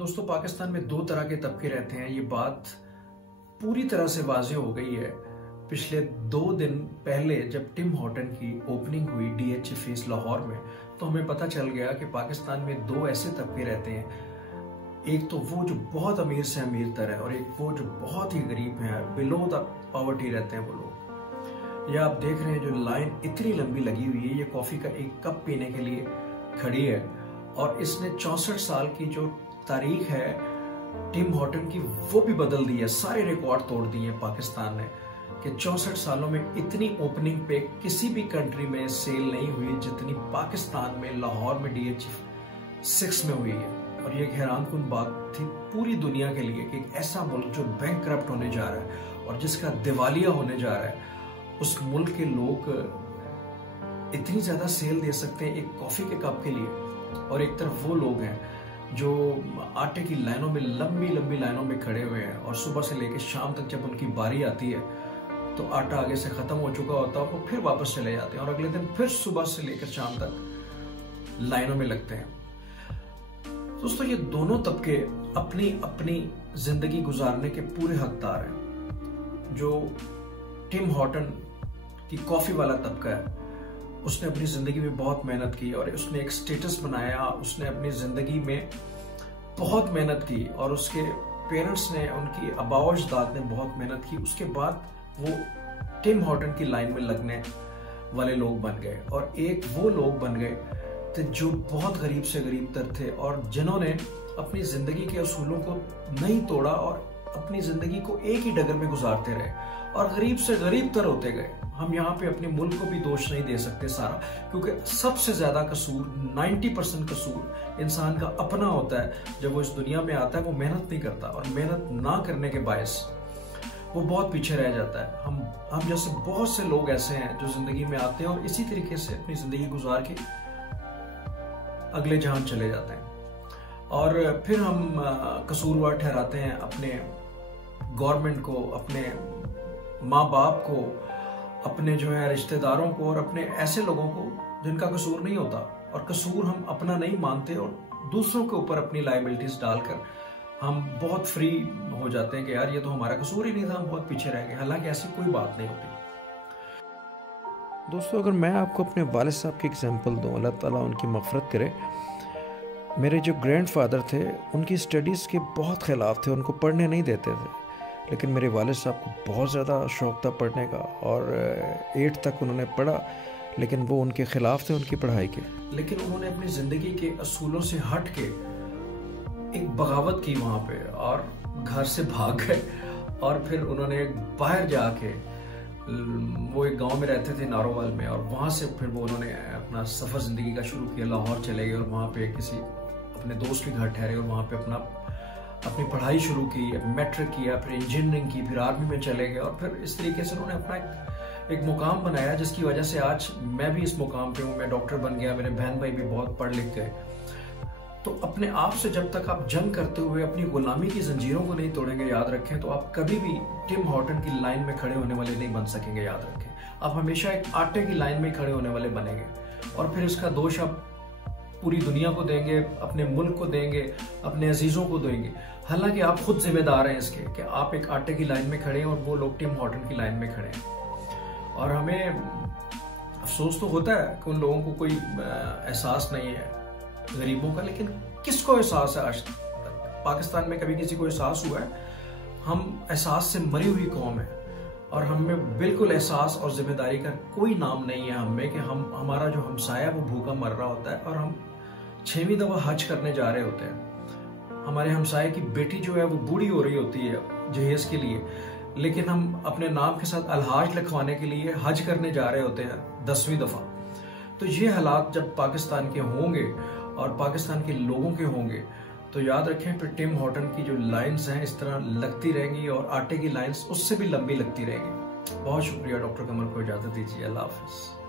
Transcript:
दोस्तों, पाकिस्तान में दो तरह के तबके रहते हैं। ये बात पूरी तरह से वाज़ेह हो गई है पिछले 2 दिन पहले जब टिम हॉर्टन की ओपनिंग हुई डीएच फेस लाहौर में। तो हमें पता चल गया कि पाकिस्तान में दो ऐसे तबके रहते हैं। एक तो वो जो बहुत अमीर से अमीर तर है और एक वो जो बहुत ही गरीब है, बिलो द पॉवर्टी रहते हैं वो लोग। या आप देख रहे हैं जो लाइन इतनी लंबी लगी हुई है, ये कॉफी का एक कप पीने के लिए खड़ी है और इसने 64 साल की जो तारीख है टिम हॉर्टन की वो भी बदल दी है। सारे रिकॉर्ड तोड़ दिए हैं पाकिस्तान ने कि 64 सालों में इतनी ओपनिंग पे किसी भी कंट्री में सेल नहीं हुई जितनी पाकिस्तान में लाहौर में डीएच 6 में हुई है। और ये एक हैरानकुन बात थी पूरी दुनिया के लिए कि एक ऐसा मुल्क जो बैंकक्रप्ट होने जा रहा है और जिसका दिवालिया होने जा रहा है, उस मुल्क के लोग इतनी ज्यादा सेल दे सकते हैं एक कॉफी के कप के लिए। और एक तरफ वो लोग हैं जो आटे की लाइनों में लंबी लंबी लाइनों में खड़े हुए हैं और सुबह से लेकर शाम तक जब उनकी बारी आती है तो आटा आगे से खत्म हो चुका होता है, वो फिर वापस चले जाते हैं और अगले दिन फिर सुबह से लेकर शाम तक लाइनों में लगते हैं। दोस्तों, ये दोनों तबके अपनी अपनी जिंदगी गुजारने के पूरे हकदार हैं। जो टिम हॉर्टन की कॉफी वाला तबका है, उसने अपनी जिंदगी में बहुत मेहनत की और उसने एक स्टेटस बनाया। उसने अपनी जिंदगी में बहुत मेहनत की और उसके पेरेंट्स ने, उनकी आबा अजदाद ने बहुत मेहनत की। उसके बाद वो टिम हॉर्टन की लाइन में लगने वाले लोग बन गए और एक वो लोग बन गए थे जो बहुत गरीब से गरीब तर थे और जिन्होंने अपनी जिंदगी के असूलों को नहीं तोड़ा और अपनी जिंदगी को एक ही डगर में गुजारते रहे और गरीब से गरीब तर होते गए। हम यहाँ पे अपने मुल्क को भी दोष नहीं दे सकते सारा, क्योंकि सबसे ज्यादा कसूर 90% कसूर इंसान का अपना होता है। जब वो इस दुनिया में आता है वो मेहनत नहीं करता और मेहनत ना करने के बायस वो बहुत पीछे रह जाता है। हम जैसे बहुत से लोग ऐसे हैं जो जिंदगी में आते हैं और इसी तरीके से अपनी जिंदगी गुजार के अगले जहान चले जाते हैं और फिर हम कसूरवार ठहराते हैं अपने गवर्नमेंट को, अपने माँ बाप को, अपने जो है रिश्तेदारों को और अपने ऐसे लोगों को जिनका कसूर नहीं होता। और कसूर हम अपना नहीं मानते और दूसरों के ऊपर अपनी लायबिलिटीज डालकर हम बहुत फ्री हो जाते हैं कि यार ये तो हमारा कसूर ही नहीं था, हम बहुत पीछे रह गए। हालांकि ऐसी कोई बात नहीं होती। दोस्तों, अगर मैं आपको अपने वालिद साहब की एग्जांपल दूं, अल्लाह ताला उनकी मग़फ़िरत करे। मेरे जो ग्रैंडफादर थे उनकी स्टडीज़ के बहुत ख़िलाफ़ थे, उनको पढ़ने नहीं देते थे। लेकिन मेरे वालिद साहब को बहुत ज़्यादा शौक़ था पढ़ने का और 8 तक उन्होंने पढ़ा, लेकिन वो उनके ख़िलाफ़ थे उनकी पढ़ाई के। लेकिन उन्होंने अपनी ज़िंदगी के असूलों से हट के एक बगावत की वहाँ पे और घर से भाग गए और फिर उन्होंने बाहर जाके, वो एक गांव में रहते थे नारोवाल में, और वहाँ से फिर वो उन्होंने अपना सफ़र ज़िंदगी का शुरू किया। लाहौर चले गए और वहाँ पे किसी अपने दोस्त के घर ठहरे और वहाँ पे अपनी पढ़ाई शुरू की, मैट्रिक किया, फिर इंजीनियरिंग की, फिर आर्मी में चले गए और फिर इस तरीके से उन्होंने अपना एक मुकाम बनाया जिसकी वजह से आज मैं भी इस मुकाम पे हूँ। मैं डॉक्टर बन गया, मेरे बहन भाई भी बहुत पढ़ लिख गए। तो अपने आप से जब तक आप जंग करते हुए अपनी गुलामी की जंजीरों को नहीं तोड़ेंगे, याद रखें, तो आप कभी भी टिम हॉर्टन की लाइन में खड़े होने वाले नहीं बन सकेंगे। याद रखें, आप हमेशा एक आटे की लाइन में खड़े होने वाले बनेंगे और फिर इसका दोष आप पूरी दुनिया को देंगे, अपने मुल्क को देंगे, अपने अजीजों को देंगे। हालांकि आप खुद जिम्मेदार हैं इसके कि आप एक आटे की लाइन में खड़े हैं और वो लोग टिम हॉर्टन की लाइन में खड़े हैं। और हमें अफसोस तो होता है कि उन लोगों को कोई एहसास नहीं है गरीबों का, लेकिन किसको एहसास है आज तक? पाकिस्तान में कभी किसी को एहसास हुआ है? हम एहसास से मरी हुई कौम है और हमें बिल्कुल एहसास और जिम्मेदारी का कोई नाम नहीं है हमें कि हमारा जो हमसाया वो भूखा मर रहा होता है और हम 6वीं दफा हज करने जा रहे होते हैं। हमारे हमसाये की बेटी जो है वो बूढ़ी हो रही होती है जहेज के लिए, लेकिन हम अपने नाम के साथ अलहाज लिखवाने के लिए हज करने जा रहे होते हैं 10वीं दफा। तो ये हालात जब पाकिस्तान के होंगे और पाकिस्तान के लोगों के होंगे तो याद रखें फिर टिम हॉर्टन की जो लाइंस हैं इस तरह लगती रहेंगी और आटे की लाइंस उससे भी लंबी लगती रहेंगी। बहुत शुक्रिया। डॉक्टर कमर को इजाजत दीजिए। अल्लाह हाफिज।